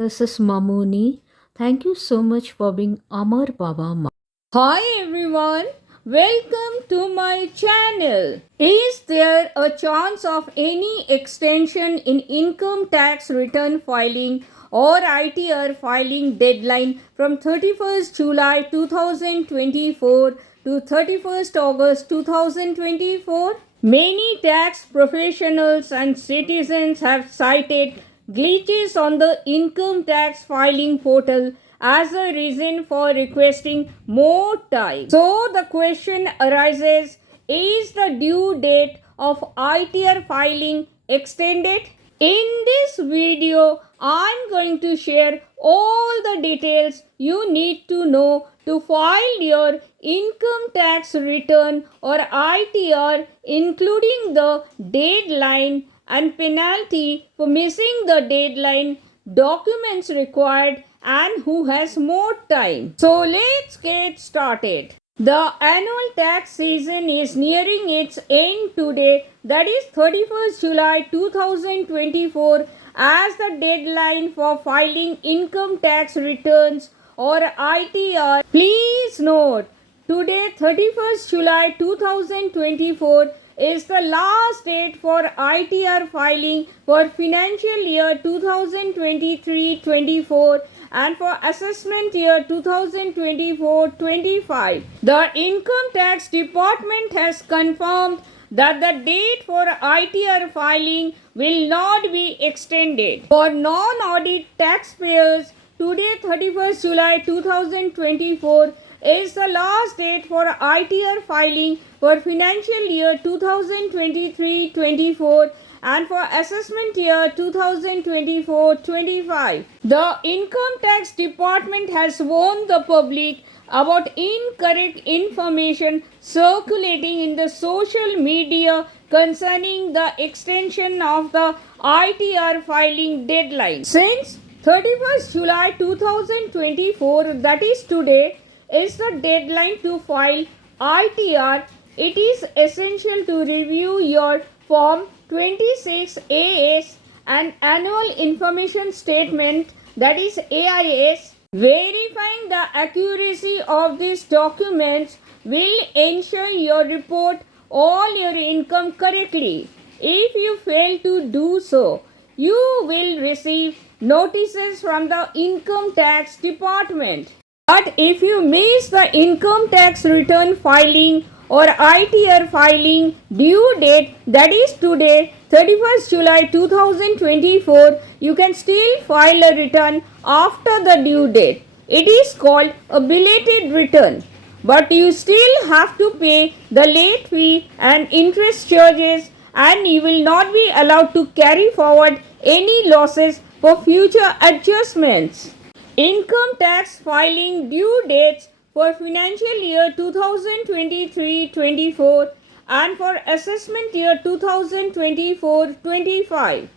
This is Mamuni. Thank you so much for being Amar Baba Ma. Hi everyone, welcome to my channel. Is there a chance of any extension in income tax return filing or ITR filing deadline from 31st July 2024 to 31st August 2024? Many tax professionals and citizens have cited glitches on the income tax filing portal as a reason for requesting more time. So the question arises, is the due date of ITR filing extended? In this video, I'm going to share all the details you need to know to file your income tax return or ITR, including the deadline and penalty for missing the deadline, documents required, and who has more time. So let's get started. The annual tax season is nearing its end today, that is 31st July 2024, as the deadline for filing income tax returns or ITR. Please note, today 31st July 2024 is the last date for ITR filing for financial year 2023-24 and for assessment year 2024-25. The Income Tax Department has confirmed that the date for ITR filing will not be extended. For non-audit taxpayers, today 31st July 2024 is the last date for ITR filing for financial year 2023-24 and for assessment year 2024-25. The Income Tax Department has warned the public about incorrect information circulating in the social media concerning the extension of the ITR filing deadline. Since 31st July 2024, that is today, is the deadline to file ITR, it is essential to review your Form 26AS and Annual Information Statement, that is AIS. Verifying the accuracy of these documents will ensure you report all your income correctly. If you fail to do so, you will receive notices from the Income Tax Department. But if you miss the income tax return filing or ITR filing due date, that is today 31st July 2024, you can still file a return after the due date. It is called a belated return, but you still have to pay the late fee and interest charges, and you will not be allowed to carry forward any losses for future adjustments. Income tax filing due dates for financial year 2023-24 and for assessment year 2024-25.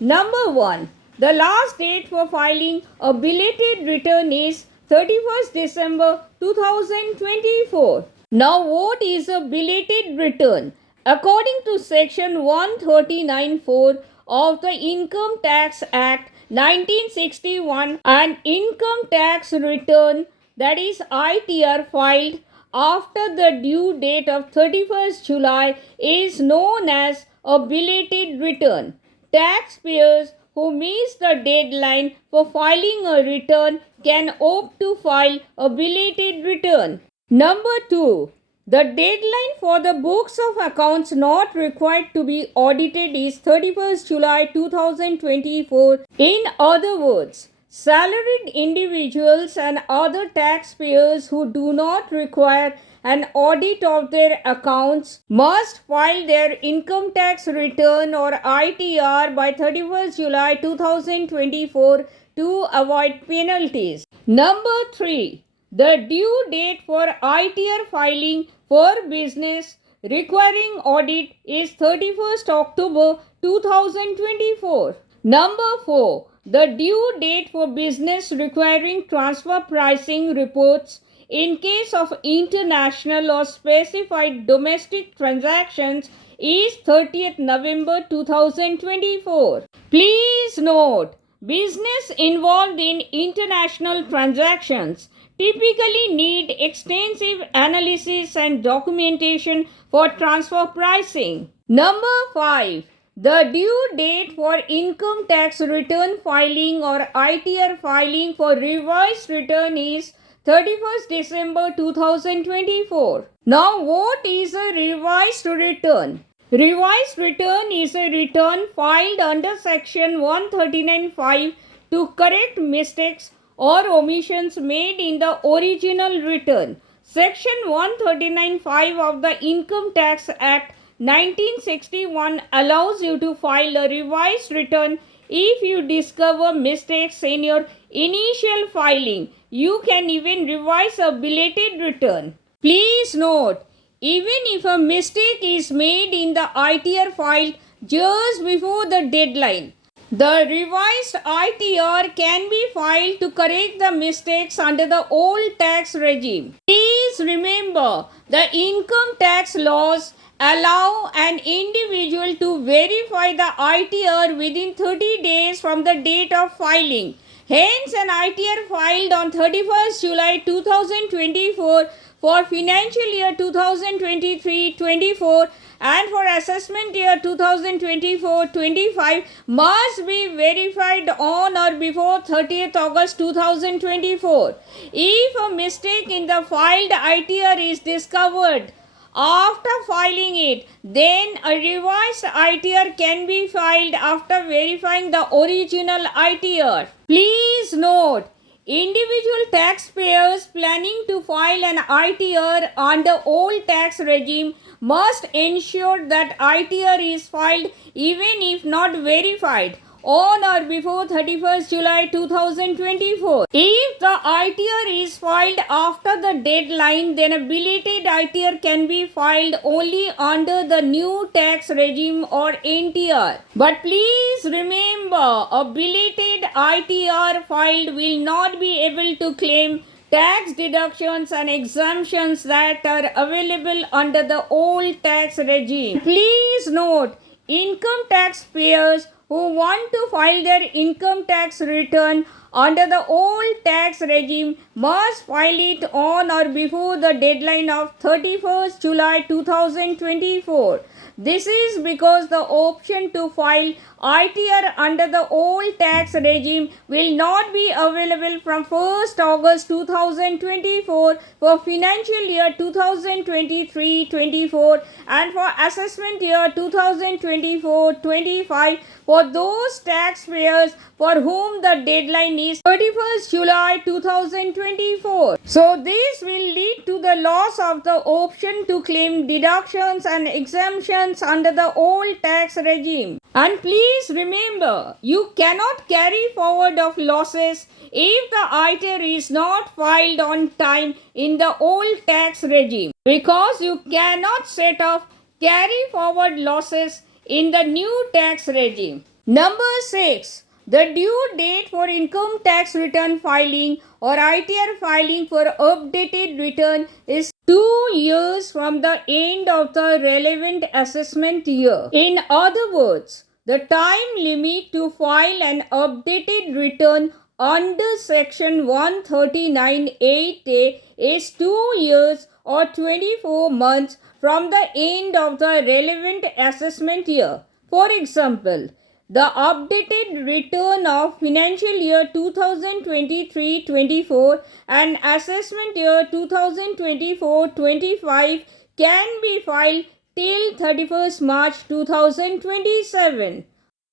Number 1. The last date for filing a belated return is 31st December 2024. Now, what is a belated return? According to section 139(4) of the Income Tax Act 1961, an income tax return, that is ITR, filed after the due date of 31st July is known as a belated return. Taxpayers who miss the deadline for filing a return can opt to file a belated return. Number 2. The deadline for the books of accounts not required to be audited is 31st July 2024. In other words, salaried individuals and other taxpayers who do not require an audit of their accounts must file their income tax return or ITR by 31st July 2024 to avoid penalties. Number 3. The due date for ITR filing for business requiring audit is 31st October 2024. Number 4. The due date for business requiring transfer pricing reports in case of international or specified domestic transactions is 30th November 2024. Please note, Business involved in international transactions typically need extensive analysis and documentation for transfer pricing. Number 5. The due date for income tax return filing or ITR filing for revised return is 31st December 2024. Now, what is a revised return? Revised return is a return filed under Section 139(5) to correct mistakes or omissions made in the original return. Section 139(5) of the Income Tax Act 1961 allows you to file a revised return if you discover mistakes in your initial filing. You can even revise a belated return. Please note, even if a mistake is made in the ITR filed just before the deadline, the revised ITR can be filed to correct the mistakes under the old tax regime. Please remember, the income tax laws allow an individual to verify the ITR within 30 days from the date of filing. Hence, an ITR filed on 31st July 2024 for financial year 2023-24 and for assessment year 2024-25 must be verified on or before 30th August 2024. If a mistake in the filed ITR is discovered after filing it, then a revised ITR can be filed after verifying the original ITR. Please note, individual taxpayers planning to file an ITR under old tax regime must ensure that ITR is filed even if not verified on or before 31st July 2024. If the ITR is filed after the deadline, then a belated ITR can be filed only under the new tax regime or NTR. But please remember, a belated ITR filed will not be able to claim tax deductions and exemptions that are available under the old tax regime. Please note, income taxpayers who want to file their income tax return under the old tax regime must file it on or before the deadline of 31st July 2024. This is because the option to file ITR under the old tax regime will not be available from 1st August 2024 for financial year 2023-24 and for assessment year 2024-25 for those taxpayers for whom the deadline is 31st July 2024. So this will lead to the loss of the option to claim deductions and exemptions under the old tax regime. And please remember, you cannot carry forward of losses if the ITR is not filed on time in the old tax regime, because you cannot set off carry forward losses in the new tax regime. Number 6. The due date for income tax return filing or ITR filing for updated return is 2 years from the end of the relevant assessment year. In other words, the time limit to file an updated return under Section 139(8)(a) is 2 years or 24 months from the end of the relevant assessment year. For example, the updated return of financial year 2023-24 and assessment year 2024-25 can be filed till 31st March 2027.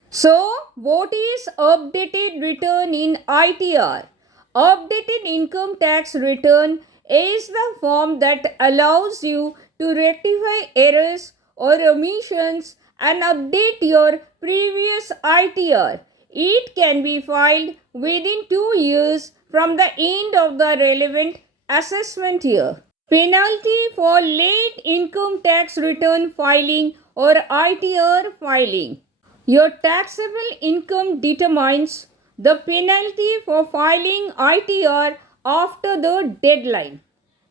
So, what is updated return in ITR? Updated income tax return is the form that allows you to rectify errors or omissions and update your previous ITR. It can be filed within 2 years from the end of the relevant assessment year. Penalty for late income tax return filing or ITR filing. Your taxable income determines the penalty for filing ITR after the deadline.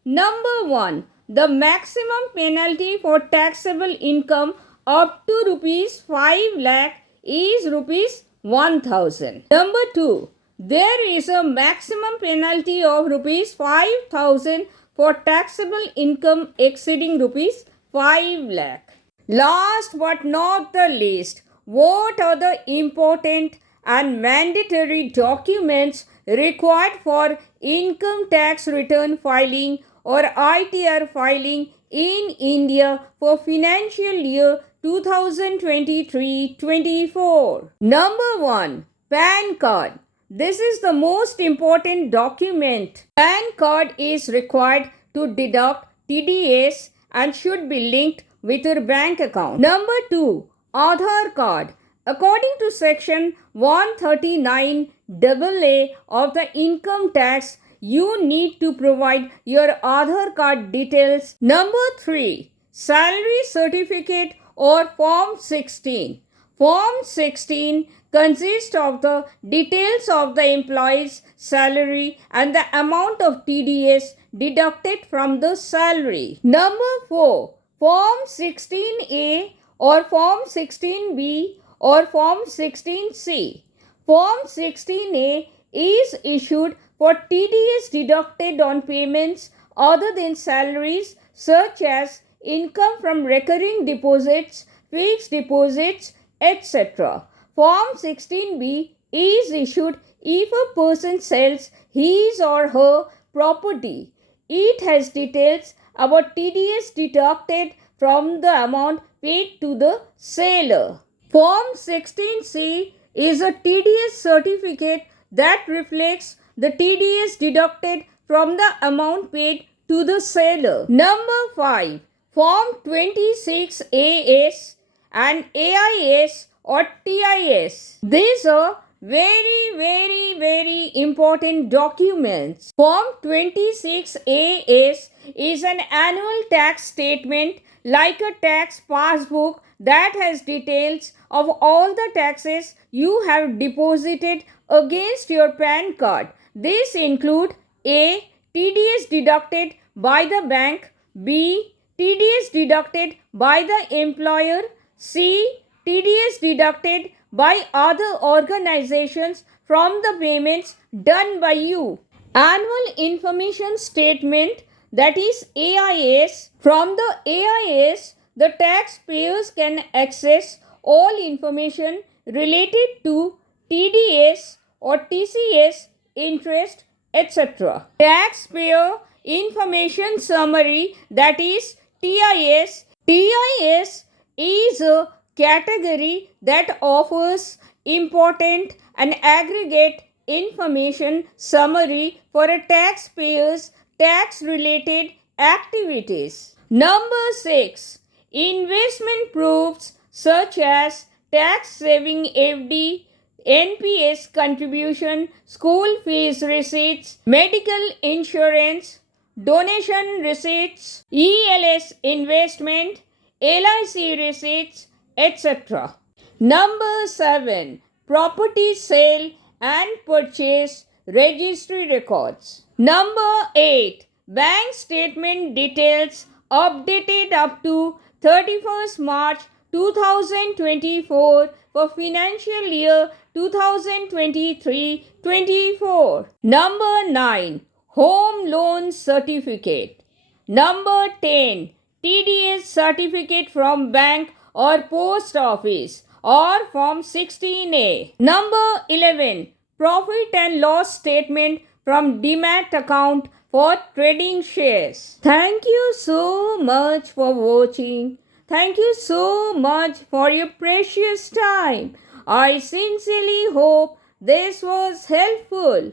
Number 1. The maximum penalty for taxable income up to rupees 5 lakh is rupees 1,000. Number 2. There is a maximum penalty of rupees 5,000 for taxable income exceeding rupees 5 lakh. Last but not the least, what are the important and mandatory documents required for income tax return filing or ITR filing in India for financial year 2023-24? Number 1. PAN card. This is the most important document. PAN card is required to deduct TDS and should be linked with your bank account. Number 2. Aadhaar card. According to section 139AA of the income tax, you need to provide your Aadhaar card details. Number 3. Salary certificate or Form 16. Form 16 consists of the details of the employee's salary and the amount of TDS deducted from the salary. Number 4. Form 16A or Form 16B or Form 16C. Form 16A is issued for TDS deducted on payments other than salaries such as income from recurring deposits, fixed deposits, etc. Form 16B is issued if a person sells his or her property. It has details about TDS deducted from the amount paid to the seller. Form 16C is a TDS certificate that reflects the TDS deducted from the amount paid to the seller. Number 5. Form 26AS and AIS or TIS. These are very important documents. Form 26AS is an annual tax statement like a tax passbook that has details of all the taxes you have deposited against your PAN card. This include A. TDS deducted by the bank, B. TDS deducted by the employer, C. TDS deducted by other organizations from the payments done by you. Annual Information Statement, that is AIS. From the AIS, the taxpayers can access all information related to TDS or TCS, interest, etc. Taxpayer Information Summary, that is TIS. TIS is a category that offers important and aggregate information summary for a taxpayer's tax-related activities. Number 6. Investment proofs such as tax-saving FD, NPS contribution, school fees receipts, medical insurance, donation receipts, ELS investment, LIC receipts, etc. Number 7. Property sale and purchase registry records. Number 8. Bank statement details updated up to 31st March 2024 for financial year 2023-24. Number 9. Home loan certificate. Number 10. TDS certificate from bank or post office or Form 16A. Number 11. Profit and loss statement from Demat account for trading shares. Thank you so much for watching. Thank you so much for your precious time. I sincerely hope this was helpful.